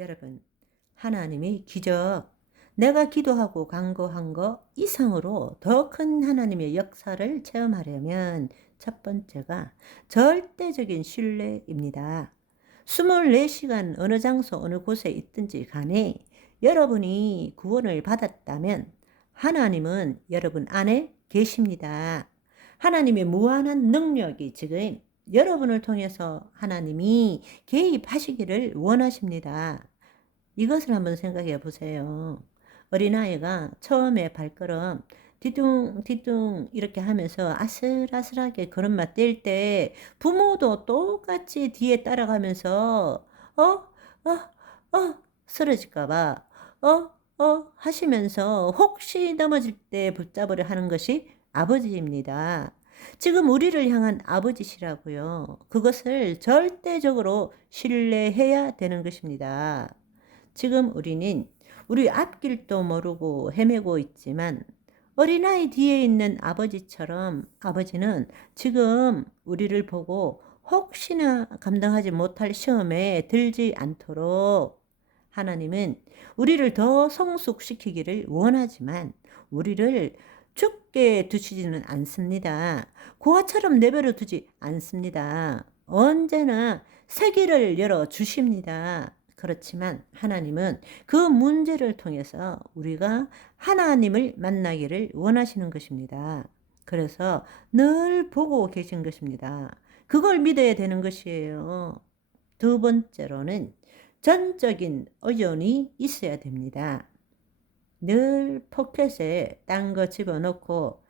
여러분, 하나님의 기적, 내가 기도하고 간구한 거 이상으로 더 큰 하나님의 역사를 체험하려면 첫 번째가 절대적인 신뢰입니다. 24시간 어느 장소 어느 곳에 있든지 간에 여러분이 구원을 받았다면 하나님은 여러분 안에 계십니다. 하나님의 무한한 능력이 지금 여러분을 통해서 하나님이 개입하시기를 원하십니다. 이것을 한번 생각해 보세요. 어린아이가 처음에 발걸음 뒤뚱뒤뚱 이렇게 하면서 아슬아슬하게 걸음마 뗄 때 부모도 똑같이 뒤에 따라가면서 쓰러질까봐 하시면서 혹시 넘어질 때 붙잡으려 하는 것이 아버지입니다. 지금 우리를 향한 아버지시라고요. 그것을 절대적으로 신뢰해야 되는 것입니다. 지금 우리는 우리 앞길도 모르고 헤매고 있지만 어린아이 뒤에 있는 아버지처럼 아버지는 지금 우리를 보고 혹시나 감당하지 못할 시험에 들지 않도록 하나님은 우리를 더 성숙시키기를 원하지만 우리를 죽게 두시지는 않습니다. 고아처럼 내버려 두지 않습니다. 언제나 새 길을 열어 주십니다. 그렇지만 하나님은 그 문제를 통해서 우리가 하나님을 만나기를 원하시는 것입니다. 그래서 늘 보고 계신 것입니다. 그걸 믿어야 되는 것이에요. 두 번째로는 전적인 의존이 있어야 됩니다. 늘 포켓에 딴 거 집어넣고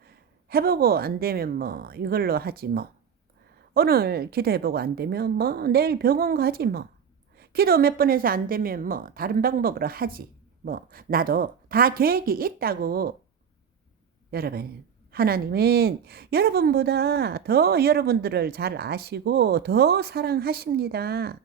해보고 안 되면 뭐 이걸로 하지 뭐. 오늘 기도해보고 안 되면 뭐 내일 병원 가지 뭐. 기도 몇 번 해서 안 되면 뭐 다른 방법으로 하지. 뭐 나도 다 계획이 있다고. 여러분, 하나님은 여러분보다 더 여러분들을 잘 아시고 더 사랑하십니다.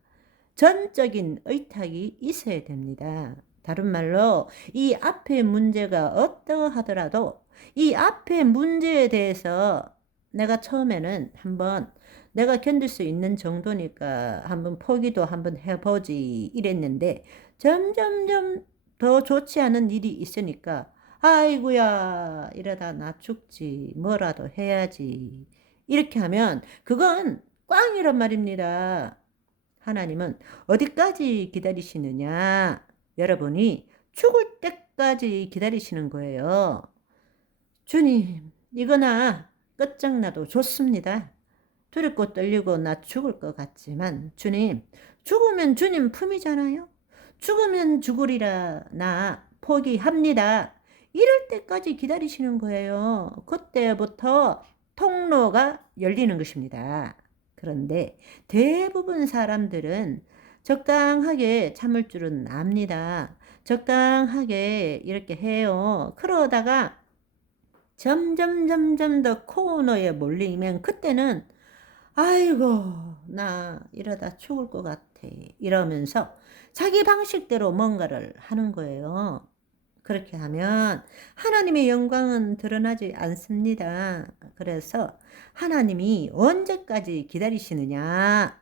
전적인 의탁이 있어야 됩니다. 다른 말로 이 앞의 문제가 어떠하더라도 이 앞의 문제에 대해서 내가 처음에는 한번 내가 견딜 수 있는 정도니까 한번 포기도 한번 해보지 이랬는데 점점점 더 좋지 않은 일이 있으니까 아이고야 이러다 나 죽지 뭐라도 해야지 이렇게 하면 그건 꽝이란 말입니다. 하나님은 어디까지 기다리시느냐? 여러분이 죽을 때까지 기다리시는 거예요. 주님, 이거나 끝장나도 좋습니다. 두렵고 떨리고 나 죽을 것 같지만 주님, 죽으면 주님 품이잖아요. 죽으면 죽으리라 나 포기합니다. 이럴 때까지 기다리시는 거예요. 그때부터 통로가 열리는 것입니다. 그런데 대부분 사람들은 적당하게 참을 줄은 압니다. 적당하게 이렇게 해요. 그러다가 점점 더 코너에 몰리면 그때는 아이고 나 이러다 죽을 것 같아 이러면서 자기 방식대로 뭔가를 하는 거예요. 그렇게 하면 하나님의 영광은 드러나지 않습니다. 그래서 하나님이 언제까지 기다리시느냐?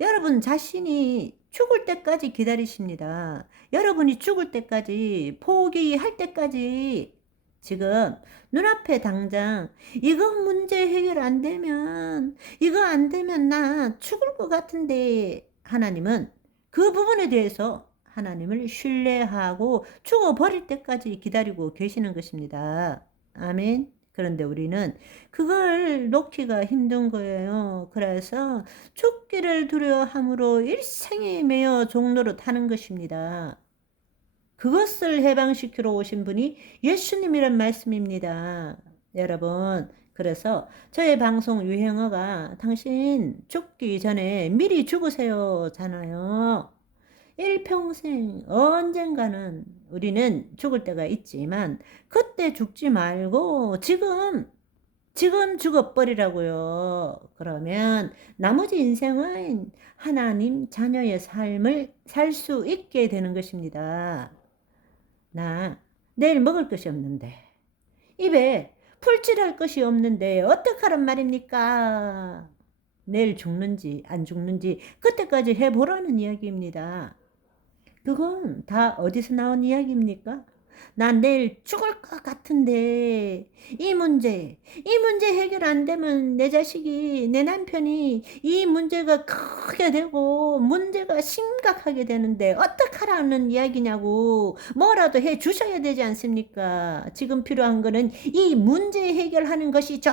여러분 자신이 죽을 때까지 기다리십니다. 여러분이 죽을 때까지, 포기할 때까지 지금 눈앞에 당장 이거 문제 해결 안 되면 이거 안 되면 나 죽을 것 같은데 하나님은 그 부분에 대해서 하나님을 신뢰하고 죽어버릴 때까지 기다리고 계시는 것입니다. 아멘. 그런데 우리는 그걸 놓기가 힘든 거예요. 그래서 죽기를 두려워함으로 일생이 매여 종로로 타는 것입니다. 그것을 해방시키러 오신 분이 예수님이란 말씀입니다. 여러분, 그래서 저의 방송 유행어가 당신 죽기 전에 미리 죽으세요 잖아요. 일평생 언젠가는 우리는 죽을 때가 있지만 그때 죽지 말고 지금 죽어버리라고요. 그러면 나머지 인생은 하나님 자녀의 삶을 살 수 있게 되는 것입니다. 나 내일 먹을 것이 없는데 입에 풀칠할 것이 없는데 어떡하란 말입니까? 내일 죽는지 안 죽는지 그때까지 해보라는 이야기입니다. 그건 다 어디서 나온 이야기입니까? 난 내일 죽을 것 같은데 이 문제 해결 안 되면 내 자식이, 내 남편이 이 문제가 크게 되고 문제가 심각하게 되는데 어떡하라는 이야기냐고. 뭐라도 해 주셔야 되지 않습니까? 지금 필요한 거는 이 문제 해결하는 것이죠.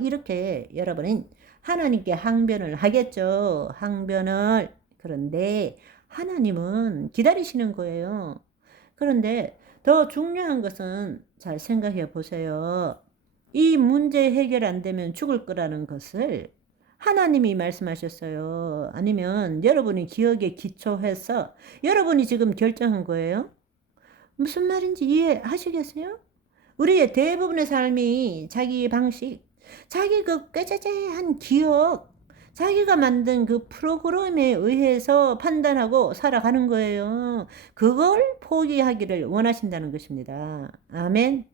이렇게 여러분은 하나님께 항변을 하겠죠. 항변을. 그런데 하나님은 기다리시는 거예요. 그런데 더 중요한 것은 잘 생각해 보세요. 이 문제 해결 안 되면 죽을 거라는 것을 하나님이 말씀하셨어요. 아니면 여러분이 기억에 기초해서 여러분이 지금 결정한 거예요? 무슨 말인지 이해하시겠어요? 우리의 대부분의 삶이 자기 방식, 자기 그 꾀죄죄한 기억, 자기가 만든 그 프로그램에 의해서 판단하고 살아가는 거예요. 그걸 포기하기를 원하신다는 것입니다. 아멘.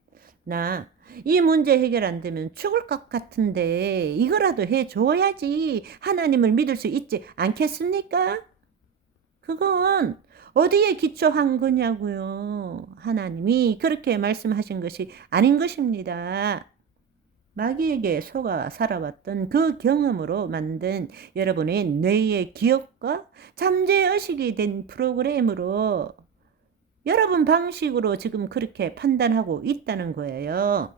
나 이 문제 해결 안 되면 죽을 것 같은데 이거라도 해줘야지 하나님을 믿을 수 있지 않겠습니까? 그건 어디에 기초한 거냐고요. 하나님이 그렇게 말씀하신 것이 아닌 것입니다. 마귀에게 속아 살아왔던 그 경험으로 만든 여러분의 뇌의 기억과 잠재의식이 된 프로그램으로 여러분 방식으로 지금 그렇게 판단하고 있다는 거예요.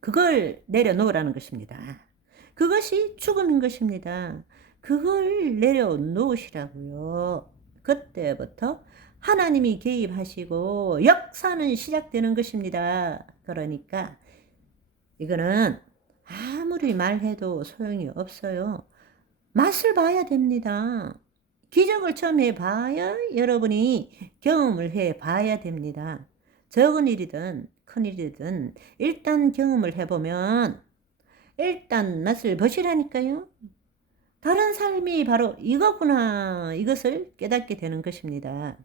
그걸 내려놓으라는 것입니다. 그것이 죽음인 것입니다. 그걸 내려놓으시라고요. 그때부터 하나님이 개입하시고 역사는 시작되는 것입니다. 그러니까 이거는 아무리 말해도 소용이 없어요. 맛을 봐야 됩니다. 기적을 처음 해봐야 여러분이 경험을 해봐야 됩니다. 적은 일이든 큰 일이든 일단 경험을 해보면 일단 맛을 보시라니까요. 다른 삶이 바로 이거구나, 이것을 깨닫게 되는 것입니다.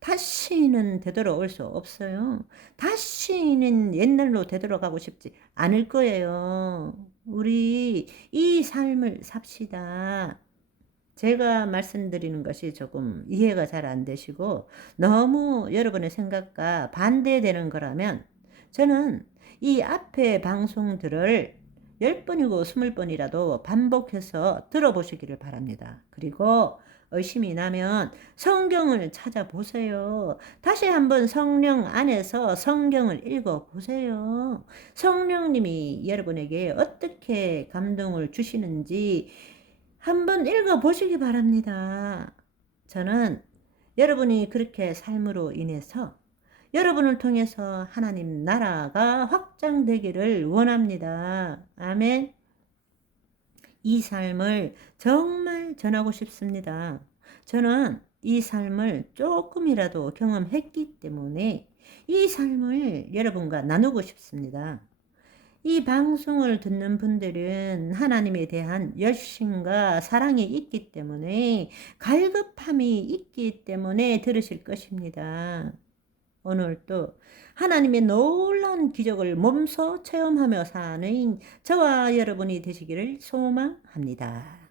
다시는 되돌아올 수 없어요. 다시는 옛날로 되돌아가고 싶지 않을 거예요. 우리 이 삶을 삽시다. 제가 말씀드리는 것이 조금 이해가 잘 안 되시고 너무 여러분의 생각과 반대되는 거라면 저는 이 앞에 방송들을 10번이고 20번이라도 반복해서 들어보시기를 바랍니다. 그리고 의심이 나면 성경을 찾아보세요. 다시 한번 성령 안에서 성경을 읽어보세요. 성령님이 여러분에게 어떻게 감동을 주시는지 한번 읽어보시기 바랍니다. 저는 여러분이 그렇게 삶으로 인해서 여러분을 통해서 하나님 나라가 확장되기를 원합니다. 아멘. 이 삶을 정말 전하고 싶습니다. 저는 이 삶을 조금이라도 경험했기 때문에 이 삶을 여러분과 나누고 싶습니다. 이 방송을 듣는 분들은 하나님에 대한 열심과 사랑이 있기 때문에, 갈급함이 있기 때문에 들으실 것입니다. 오늘도 하나님의 놀라운 기적을 몸소 체험하며 사는 저와 여러분이 되시기를 소망합니다.